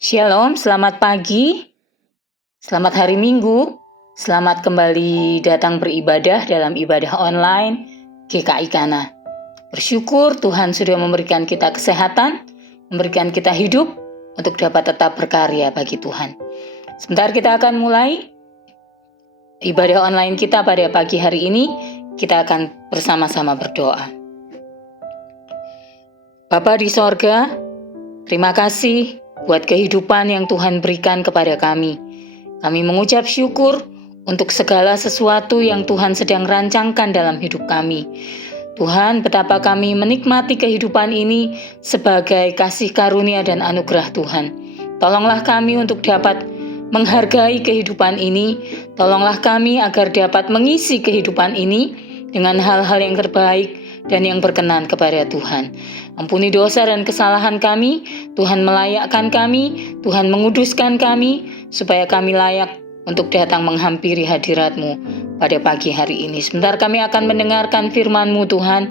Shalom, selamat pagi, selamat hari Minggu, selamat kembali datang beribadah dalam ibadah online GKI Kana. Bersyukur Tuhan sudah memberikan kita kesehatan, memberikan kita hidup untuk dapat tetap berkarya bagi Tuhan. Sebentar kita akan mulai ibadah online kita pada pagi hari ini. Kita akan bersama-sama berdoa. Bapa di sorga, terima kasih buat kehidupan yang Tuhan berikan kepada kami. Kami mengucap syukur untuk segala sesuatu yang Tuhan sedang rancangkan dalam hidup kami. Tuhan, betapa kami menikmati kehidupan ini sebagai kasih karunia dan anugerah Tuhan. Tolonglah kami untuk dapat menghargai kehidupan ini. Tolonglah kami agar dapat mengisi kehidupan ini dengan hal-hal yang terbaik dan yang berkenan kepada Tuhan. Ampuni dosa dan kesalahan kami, Tuhan melayakkan kami, Tuhan menguduskan kami, supaya kami layak untuk datang menghampiri hadirat-Mu pada pagi hari ini. Sebentar kami akan mendengarkan firman-Mu Tuhan,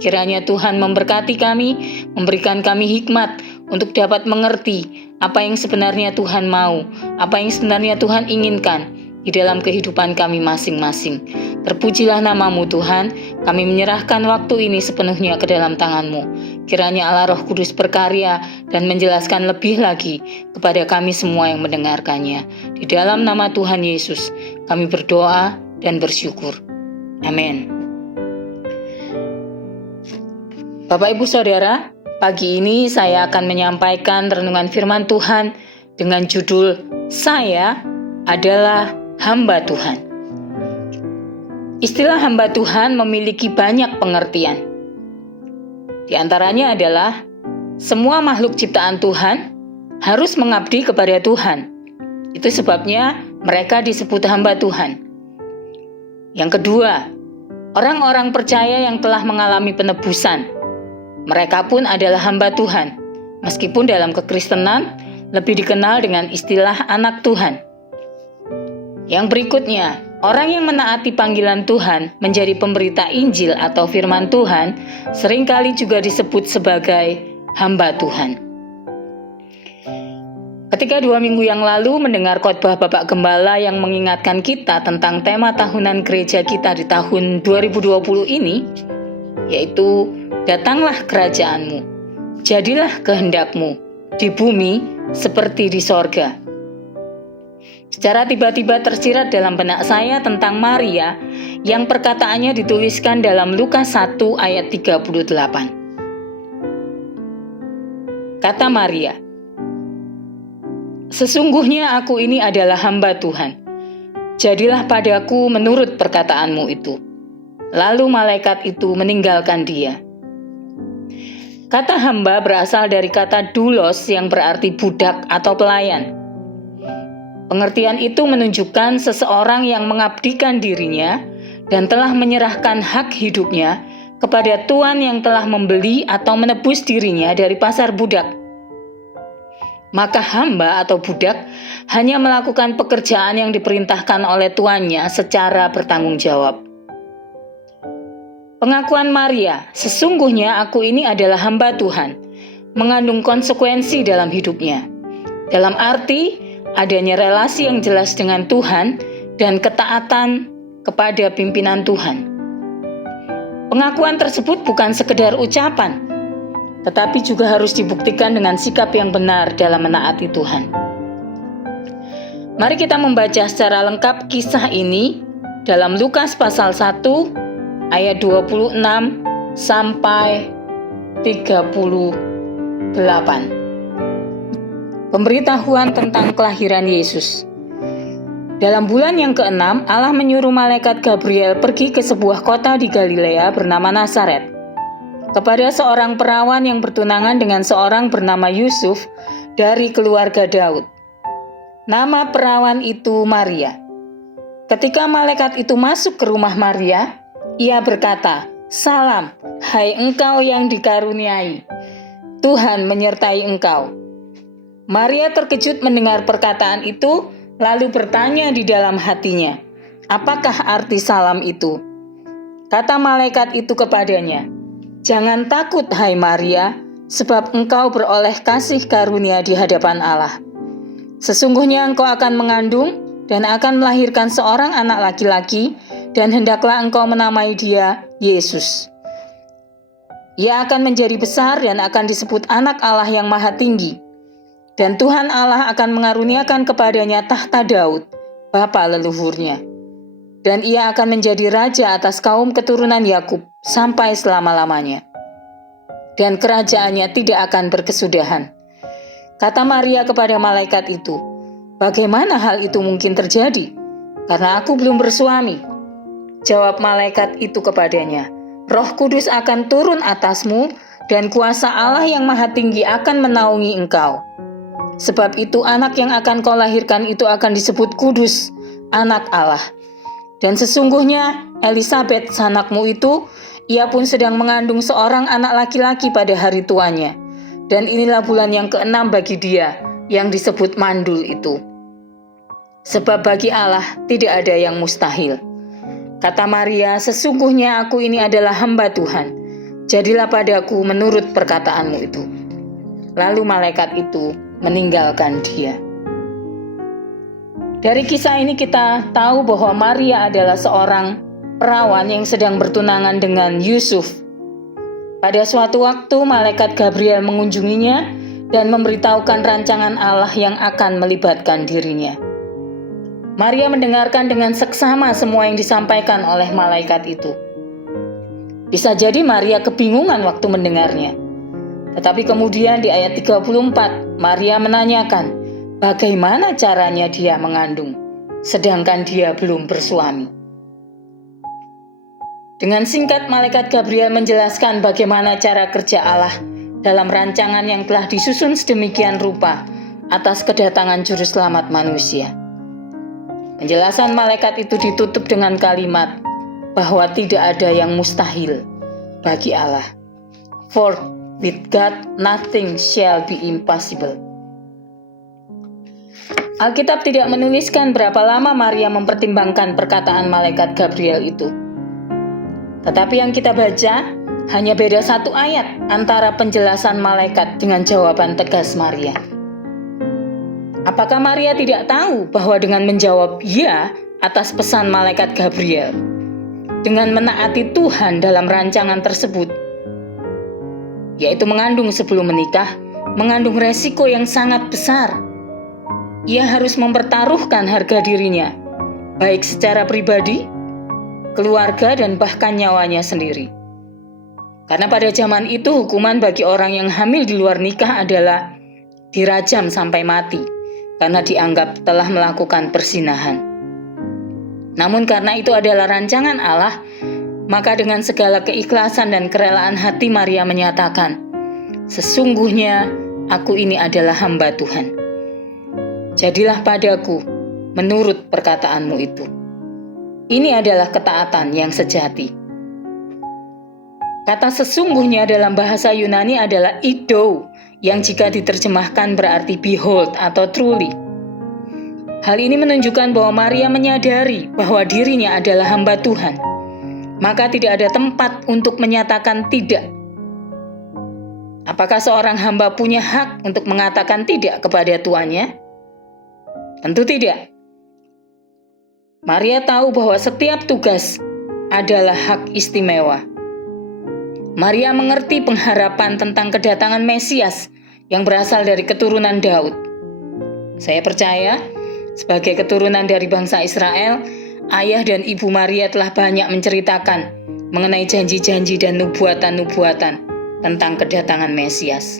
kiranya Tuhan memberkati kami, memberikan kami hikmat untuk dapat mengerti apa yang sebenarnya Tuhan mau, apa yang sebenarnya Tuhan inginkan di dalam kehidupan kami masing-masing. Terpujilah nama-Mu Tuhan, kami menyerahkan waktu ini sepenuhnya ke dalam tangan-Mu. Kiranya Allah Roh Kudus berkarya dan menjelaskan lebih lagi kepada kami semua yang mendengarkannya. Di dalam nama Tuhan Yesus, kami berdoa dan bersyukur. Amin. Bapak Ibu Saudara, pagi ini saya akan menyampaikan renungan firman Tuhan dengan judul Saya adalah Hamba Tuhan. Istilah hamba Tuhan memiliki banyak pengertian. Di antaranya adalah semua makhluk ciptaan Tuhan harus mengabdi kepada Tuhan. Itu sebabnya mereka disebut hamba Tuhan. Yang kedua, orang-orang percaya yang telah mengalami penebusan. Mereka pun adalah hamba Tuhan. Meskipun dalam kekristenan lebih dikenal dengan istilah anak Tuhan. Yang berikutnya, orang yang menaati panggilan Tuhan menjadi pemberita Injil atau firman Tuhan seringkali juga disebut sebagai hamba Tuhan. Ketika 2 minggu yang lalu mendengar khotbah Bapak Gembala yang mengingatkan kita tentang tema tahunan gereja kita di tahun 2020 ini, yaitu datanglah kerajaan-Mu, jadilah kehendak-Mu di bumi seperti di sorga. Secara tiba-tiba tersirat dalam benak saya tentang Maria yang perkataannya dituliskan dalam Lukas 1 ayat 38. Kata Maria, "Sesungguhnya aku ini adalah hamba Tuhan. Jadilah padaku menurut perkataan-Mu itu." Lalu malaikat itu meninggalkan dia. Kata hamba berasal dari kata doulos yang berarti budak atau pelayan. Pengertian itu menunjukkan seseorang yang mengabdikan dirinya dan telah menyerahkan hak hidupnya kepada tuan yang telah membeli atau menebus dirinya dari pasar budak. Maka hamba atau budak hanya melakukan pekerjaan yang diperintahkan oleh tuannya secara bertanggung jawab. Pengakuan Maria, "Sesungguhnya aku ini adalah hamba Tuhan," mengandung konsekuensi dalam hidupnya. Dalam arti adanya relasi yang jelas dengan Tuhan dan ketaatan kepada pimpinan Tuhan. Pengakuan tersebut bukan sekedar ucapan, tetapi juga harus dibuktikan dengan sikap yang benar dalam menaati Tuhan. Mari kita membaca secara lengkap kisah ini dalam Lukas pasal 1 ayat 26 sampai 38. Pemberitahuan tentang kelahiran Yesus. Dalam bulan yang ke-6, Allah menyuruh malaikat Gabriel pergi ke sebuah kota di Galilea bernama Nazaret, kepada seorang perawan yang bertunangan dengan seorang bernama Yusuf dari keluarga Daud. Nama perawan itu Maria. Ketika malaikat itu masuk ke rumah Maria, ia berkata, "Salam, hai engkau yang dikaruniai, Tuhan menyertai engkau." Maria terkejut mendengar perkataan itu, lalu bertanya di dalam hatinya, "Apakah arti salam itu?" Kata malaikat itu kepadanya, "Jangan takut, hai Maria, sebab engkau beroleh kasih karunia di hadapan Allah. Sesungguhnya engkau akan mengandung dan akan melahirkan seorang anak laki-laki, dan hendaklah engkau menamai dia Yesus. Ia akan menjadi besar dan akan disebut Anak Allah yang Maha Tinggi. Dan Tuhan Allah akan mengaruniakan kepadanya tahta Daud, bapa leluhurnya. Dan ia akan menjadi raja atas kaum keturunan Yakub sampai selama-lamanya. Dan kerajaannya tidak akan berkesudahan. Kata Maria kepada malaikat itu, "Bagaimana hal itu mungkin terjadi? Karena aku belum bersuami." Jawab malaikat itu kepadanya, "Roh Kudus akan turun atasmu, dan kuasa Allah yang Maha Tinggi akan menaungi engkau. Sebab itu anak yang akan kau lahirkan itu akan disebut kudus, Anak Allah. Dan sesungguhnya Elisabet sanakmu itu, ia pun sedang mengandung seorang anak laki-laki pada hari tuanya. Dan inilah bulan yang ke-6 bagi dia, yang disebut mandul itu. Sebab bagi Allah tidak ada yang mustahil." Kata Maria, "Sesungguhnya aku ini adalah hamba Tuhan. Jadilah padaku menurut perkataanmu itu." Lalu malaikat itu meninggalkan dia. Dari kisah ini kita tahu bahwa Maria adalah seorang perawan yang sedang bertunangan dengan Yusuf. Pada suatu waktu malaikat Gabriel mengunjunginya dan memberitahukan rancangan Allah yang akan melibatkan dirinya. Maria mendengarkan dengan seksama semua yang disampaikan oleh malaikat itu. Bisa jadi Maria kebingungan waktu mendengarnya. Tetapi kemudian di ayat 34, Maria menanyakan, bagaimana caranya dia mengandung, sedangkan dia belum bersuami. Dengan singkat, malaikat Gabriel menjelaskan bagaimana cara kerja Allah dalam rancangan yang telah disusun sedemikian rupa atas kedatangan juru selamat manusia. Penjelasan malaikat itu ditutup dengan kalimat bahwa tidak ada yang mustahil bagi Allah. For with God nothing shall be impossible. Alkitab tidak menuliskan berapa lama Maria mempertimbangkan perkataan malaikat Gabriel itu. Tetapi yang kita baca hanya beda satu ayat antara penjelasan malaikat dengan jawaban tegas Maria. Apakah Maria tidak tahu bahwa dengan menjawab ya atas pesan malaikat Gabriel, dengan menaati Tuhan dalam rancangan tersebut, yaitu mengandung sebelum menikah, mengandung resiko yang sangat besar. Ia harus mempertaruhkan harga dirinya, baik secara pribadi, keluarga, dan bahkan nyawanya sendiri. Karena pada zaman itu hukuman bagi orang yang hamil di luar nikah adalah dirajam sampai mati, karena dianggap telah melakukan perzinahan. Namun karena itu adalah rancangan Allah, maka dengan segala keikhlasan dan kerelaan hati Maria menyatakan, sesungguhnya aku ini adalah hamba Tuhan. Jadilah padaku menurut perkataanmu itu. Ini adalah ketaatan yang sejati. Kata sesungguhnya dalam bahasa Yunani adalah ido, yang jika diterjemahkan berarti behold atau truly. Hal ini menunjukkan bahwa Maria menyadari bahwa dirinya adalah hamba Tuhan. Maka tidak ada tempat untuk menyatakan tidak. Apakah seorang hamba punya hak untuk mengatakan tidak kepada tuannya? Tentu tidak. Maria tahu bahwa setiap tugas adalah hak istimewa. Maria mengerti pengharapan tentang kedatangan Mesias yang berasal dari keturunan Daud. Saya percaya, sebagai keturunan dari bangsa Israel, ayah dan ibu Maria telah banyak menceritakan mengenai janji-janji dan nubuatan-nubuatan tentang kedatangan Mesias.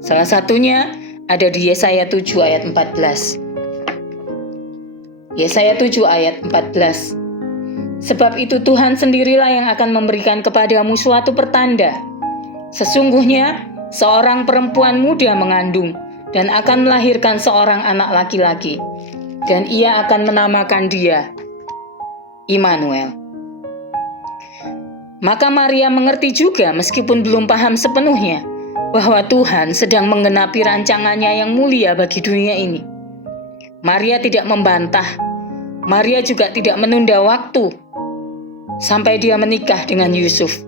Salah satunya ada di Yesaya 7 ayat 14. Yesaya 7 ayat 14. Sebab itu Tuhan sendirilah yang akan memberikan kepadamu suatu pertanda. Sesungguhnya seorang perempuan muda mengandung dan akan melahirkan seorang anak laki-laki, dan ia akan menamakan dia Immanuel. Maka Maria mengerti juga meskipun belum paham sepenuhnya bahwa Tuhan sedang menggenapi rancangannya yang mulia bagi dunia ini. Maria tidak membantah. Maria juga tidak menunda waktu sampai dia menikah dengan Yusuf.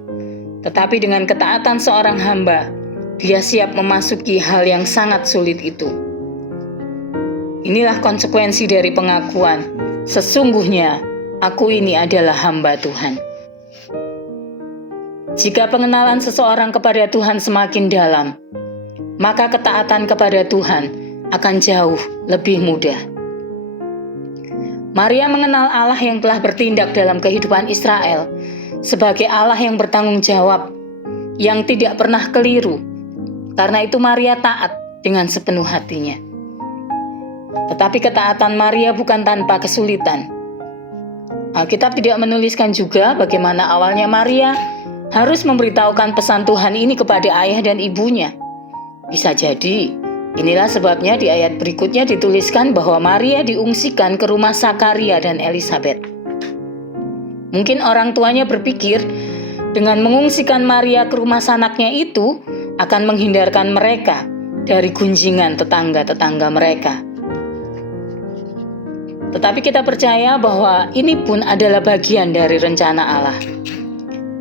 Tetapi dengan ketaatan seorang hamba, dia siap memasuki hal yang sangat sulit itu. Inilah konsekuensi dari pengakuan, sesungguhnya aku ini adalah hamba Tuhan. Jika pengenalan seseorang kepada Tuhan semakin dalam, maka ketaatan kepada Tuhan akan jauh lebih mudah. Maria mengenal Allah yang telah bertindak dalam kehidupan Israel sebagai Allah yang bertanggung jawab, yang tidak pernah keliru. Karena itu Maria taat dengan sepenuh hatinya. Tetapi ketaatan Maria bukan tanpa kesulitan. Alkitab tidak menuliskan juga bagaimana awalnya Maria harus memberitahukan pesan Tuhan ini kepada ayah dan ibunya. Bisa jadi, inilah sebabnya di ayat berikutnya dituliskan bahwa Maria diungsikan ke rumah Sakaria dan Elisabet. Mungkin orang tuanya berpikir dengan mengungsikan Maria ke rumah sanaknya itu akan menghindarkan mereka dari gunjingan tetangga-tetangga mereka. Tetapi kita percaya bahwa ini pun adalah bagian dari rencana Allah.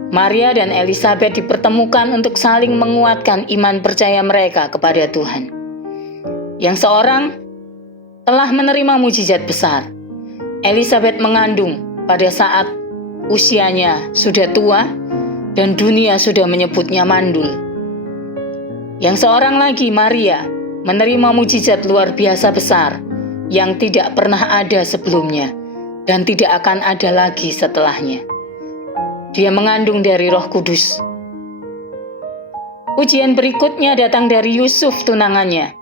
Maria dan Elisabet dipertemukan untuk saling menguatkan iman percaya mereka kepada Tuhan. Yang seorang telah menerima mujizat besar. Elisabet mengandung pada saat usianya sudah tua dan dunia sudah menyebutnya mandul. Yang seorang lagi, Maria, menerima mujizat luar biasa besar yang tidak pernah ada sebelumnya dan tidak akan ada lagi setelahnya. Dia mengandung dari Roh Kudus. Ujian berikutnya datang dari Yusuf tunangannya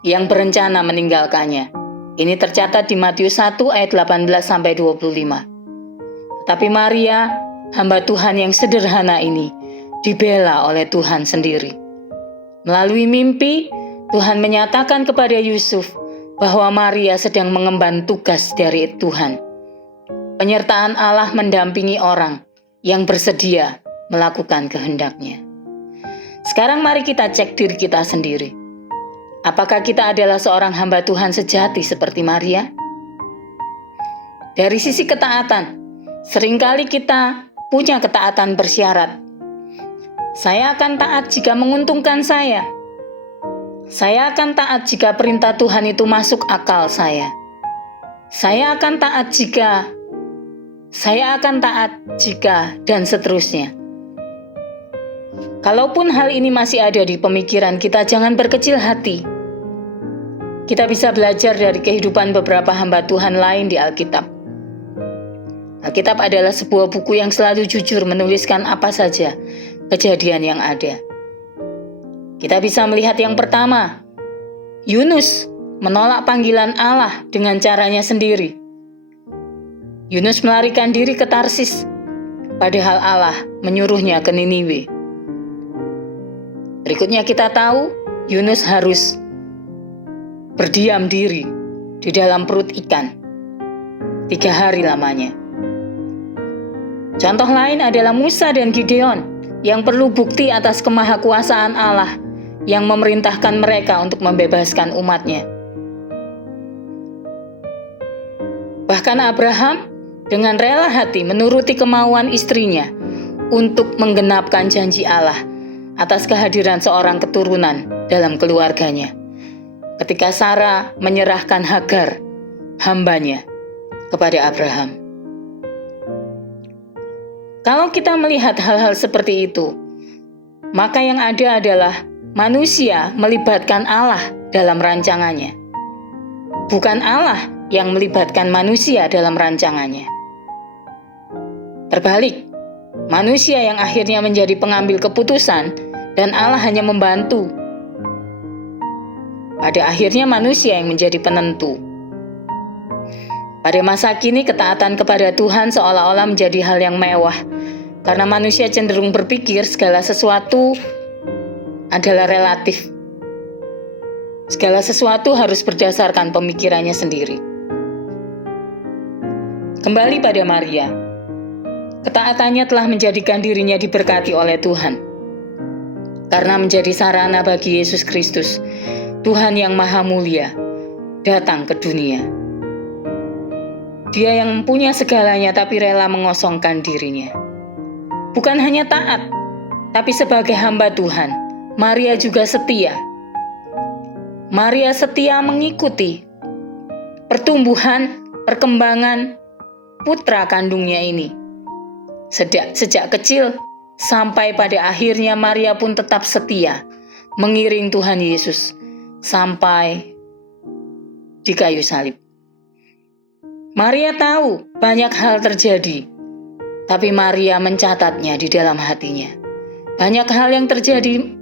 yang berencana meninggalkannya. Ini tercatat di Matius 1 ayat 18-25. Tetapi Maria, hamba Tuhan yang sederhana ini, dibela oleh Tuhan sendiri. Melalui mimpi, Tuhan menyatakan kepada Yusuf bahwa Maria sedang mengemban tugas dari Tuhan. Penyertaan Allah mendampingi orang yang bersedia melakukan kehendak-Nya. Sekarang mari kita cek diri kita sendiri. Apakah kita adalah seorang hamba Tuhan sejati seperti Maria? Dari sisi ketaatan, seringkali kita punya ketaatan bersyarat. Saya akan taat jika menguntungkan saya. Saya akan taat jika perintah Tuhan itu masuk akal saya. Saya akan taat jika, dan seterusnya. Kalaupun hal ini masih ada di pemikiran kita, jangan berkecil hati. Kita bisa belajar dari kehidupan beberapa hamba Tuhan lain di Alkitab. Alkitab adalah sebuah buku yang selalu jujur menuliskan apa saja kejadian yang ada. Kita bisa melihat yang pertama, Yunus menolak panggilan Allah dengan caranya sendiri. Yunus melarikan diri ke Tarsis, padahal Allah menyuruhnya ke Niniwe. Berikutnya kita tahu, Yunus harus berdiam diri di dalam perut ikan 3 hari lamanya. Contoh lain adalah Musa dan Gideon yang perlu bukti atas kemahakuasaan Allah yang memerintahkan mereka untuk membebaskan umatnya. Bahkan Abraham dengan rela hati menuruti kemauan istrinya untuk menggenapkan janji Allah atas kehadiran seorang keturunan dalam keluarganya. Ketika Sarah menyerahkan Hagar, hambanya, kepada Abraham. Kalau kita melihat hal-hal seperti itu, maka yang ada adalah manusia melibatkan Allah dalam rancangannya. Bukan Allah yang melibatkan manusia dalam rancangannya. Terbalik, manusia yang akhirnya menjadi pengambil keputusan dan Allah hanya membantu. Pada akhirnya manusia yang menjadi penentu. Pada masa kini ketaatan kepada Tuhan seolah-olah menjadi hal yang mewah, karena manusia cenderung berpikir segala sesuatu adalah relatif. Segala sesuatu harus berdasarkan pemikirannya sendiri. Kembali pada Maria. Ketaatannya telah menjadikan dirinya diberkati oleh Tuhan. Karena menjadi sarana bagi Yesus Kristus, Tuhan yang Maha Mulia, datang ke dunia. Dia yang punya segalanya tapi rela mengosongkan dirinya. Bukan hanya taat, tapi sebagai hamba Tuhan, Maria juga setia. Maria setia mengikuti pertumbuhan, perkembangan putra kandungnya ini. Sejak kecil sampai pada akhirnya Maria pun tetap setia mengiring Tuhan Yesus sampai di kayu salib. Maria tahu banyak hal terjadi, tapi Maria mencatatnya di dalam hatinya. Banyak hal yang terjadi,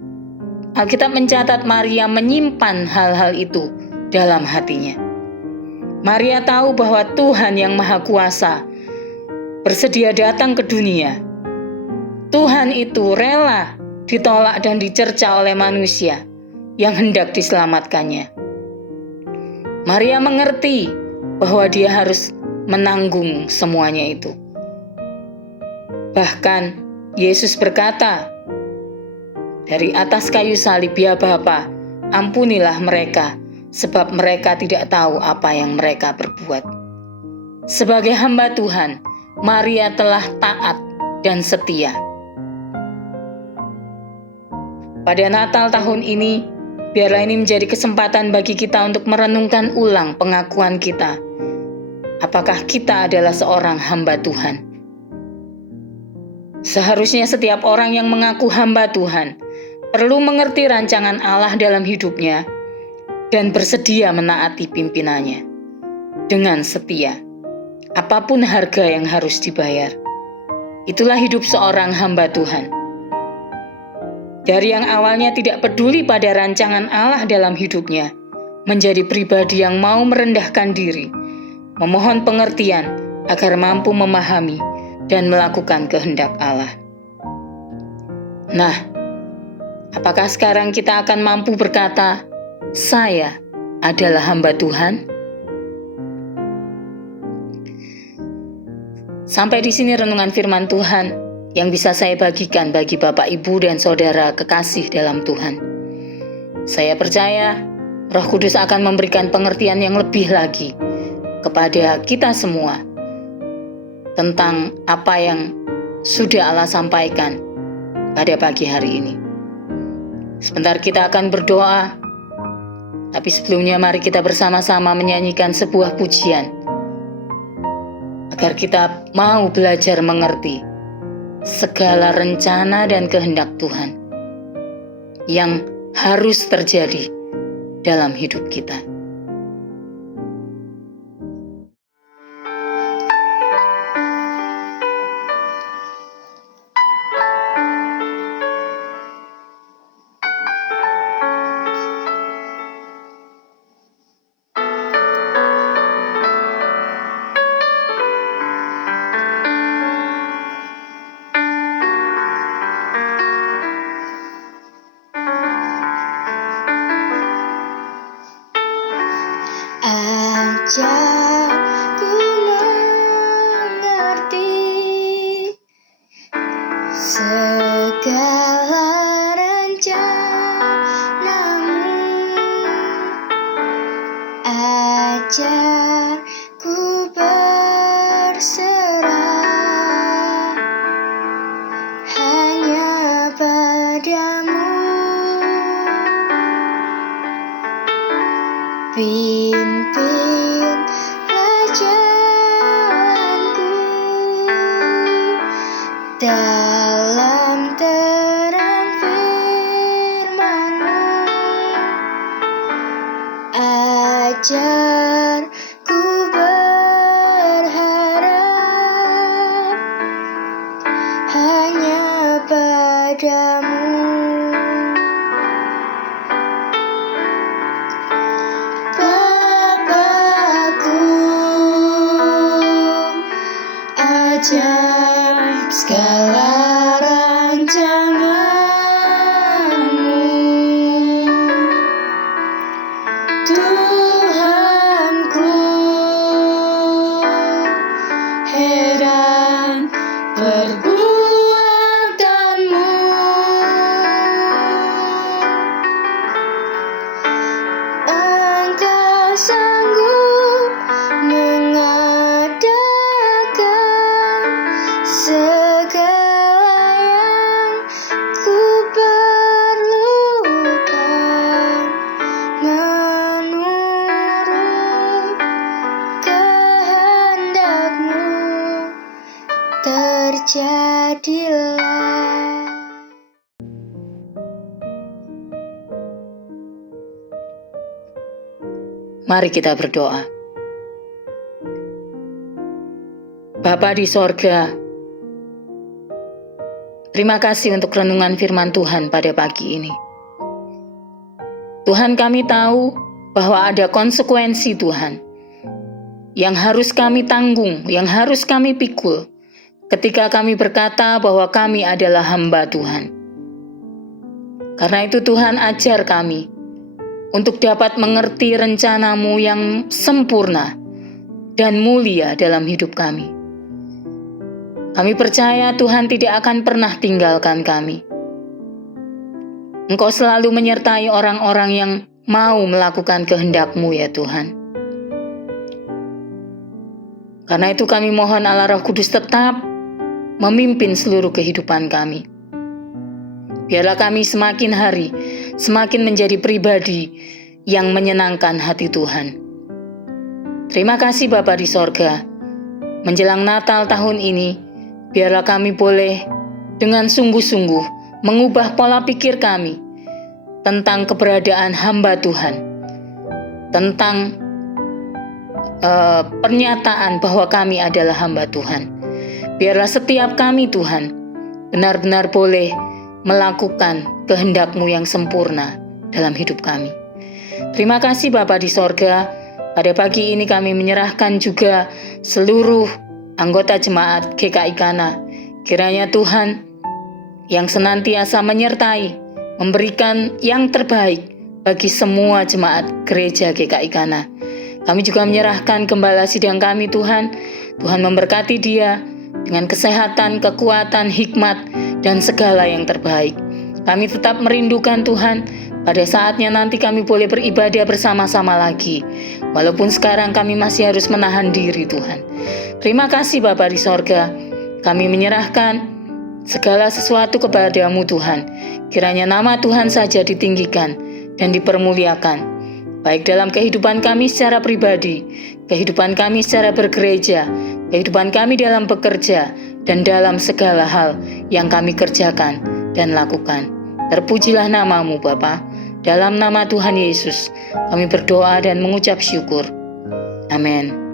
Alkitab mencatat Maria menyimpan hal-hal itu dalam hatinya. Maria tahu bahwa Tuhan yang Maha Kuasa bersedia datang ke dunia. Tuhan itu rela ditolak dan dicerca oleh manusia yang hendak diselamatkannya. Maria mengerti bahwa dia harus menanggung semuanya itu. Bahkan Yesus berkata dari atas kayu salib, "Ya Bapa, ampunilah mereka, sebab mereka tidak tahu apa yang mereka perbuat." Sebagai hamba Tuhan, Maria telah taat dan setia. Pada Natal tahun ini, biarlah ini menjadi kesempatan bagi kita untuk merenungkan ulang pengakuan kita. Apakah kita adalah seorang hamba Tuhan? Seharusnya setiap orang yang mengaku hamba Tuhan perlu mengerti rancangan Allah dalam hidupnya dan bersedia menaati pimpinannya dengan setia, apapun harga yang harus dibayar. Itulah hidup seorang hamba Tuhan. Dari yang awalnya tidak peduli pada rancangan Allah dalam hidupnya, menjadi pribadi yang mau merendahkan diri, memohon pengertian agar mampu memahami dan melakukan kehendak Allah. Nah, apakah sekarang kita akan mampu berkata, "Saya adalah hamba Tuhan"? Sampai di sini renungan firman Tuhan yang bisa saya bagikan bagi Bapak, Ibu, dan Saudara kekasih dalam Tuhan. Saya percaya Roh Kudus akan memberikan pengertian yang lebih lagi kepada kita semua tentang apa yang sudah Allah sampaikan pada pagi hari ini. Sebentar kita akan berdoa, tapi sebelumnya mari kita bersama-sama menyanyikan sebuah pujian agar kita mau belajar mengerti segala rencana dan kehendak Tuhan yang harus terjadi dalam hidup kita. Ajarku mengerti segala rencanamu. Ajarku berserah hanya padamu. Pimpinlah jalanku dalam terang firman-Mu. Ajarku berharap hanya padamu. Ajar segala rancangan-Mu, Tuhanku. Heran perbuatan-Mu, Engkau sanggup segala yang ku perlukan, menuntun adillah. Mari kita berdoa. Bapa di sorga, terima kasih untuk renungan firman Tuhan pada pagi ini. Tuhan, kami tahu bahwa ada konsekuensi Tuhan yang harus kami tanggung, yang harus kami pikul ketika kami berkata bahwa kami adalah hamba Tuhan. Karena itu Tuhan, ajar kami untuk dapat mengerti rencana-Mu yang sempurna dan mulia dalam hidup kami. Kami percaya Tuhan tidak akan pernah tinggalkan kami. Engkau selalu menyertai orang-orang yang mau melakukan kehendak-Mu ya Tuhan. Karena itu kami mohon Allah Roh Kudus tetap memimpin seluruh kehidupan kami. Biarlah kami semakin hari, semakin menjadi pribadi yang menyenangkan hati Tuhan. Terima kasih Bapa di sorga. Menjelang Natal tahun ini, biarlah kami boleh dengan sungguh-sungguh mengubah pola pikir kami tentang keberadaan hamba Tuhan, tentang pernyataan bahwa kami adalah hamba Tuhan. Biarlah setiap kami Tuhan benar-benar boleh melakukan kehendak-Mu yang sempurna dalam hidup kami. Terima kasih Bapa di sorga. Pada pagi ini kami menyerahkan juga seluruh anggota jemaat GKI Kana. Kiranya Tuhan yang senantiasa menyertai, memberikan yang terbaik bagi semua jemaat gereja GKI Kana. Kami juga menyerahkan gembala sidang kami Tuhan. Tuhan memberkati dia dengan kesehatan, kekuatan, hikmat, dan segala yang terbaik. Kami tetap merindukan Tuhan, pada saatnya nanti kami boleh beribadah bersama-sama lagi. Walaupun sekarang kami masih harus menahan diri Tuhan. Terima kasih Bapa di sorga. Kami menyerahkan segala sesuatu kepada-Mu Tuhan. Kiranya nama Tuhan saja ditinggikan dan dipermuliakan. Baik dalam kehidupan kami secara pribadi, kehidupan kami secara bergereja, kehidupan kami dalam bekerja, dan dalam segala hal yang kami kerjakan dan lakukan. Terpujilah nama-Mu Bapa. Dalam nama Tuhan Yesus, kami berdoa dan mengucap syukur. Amin.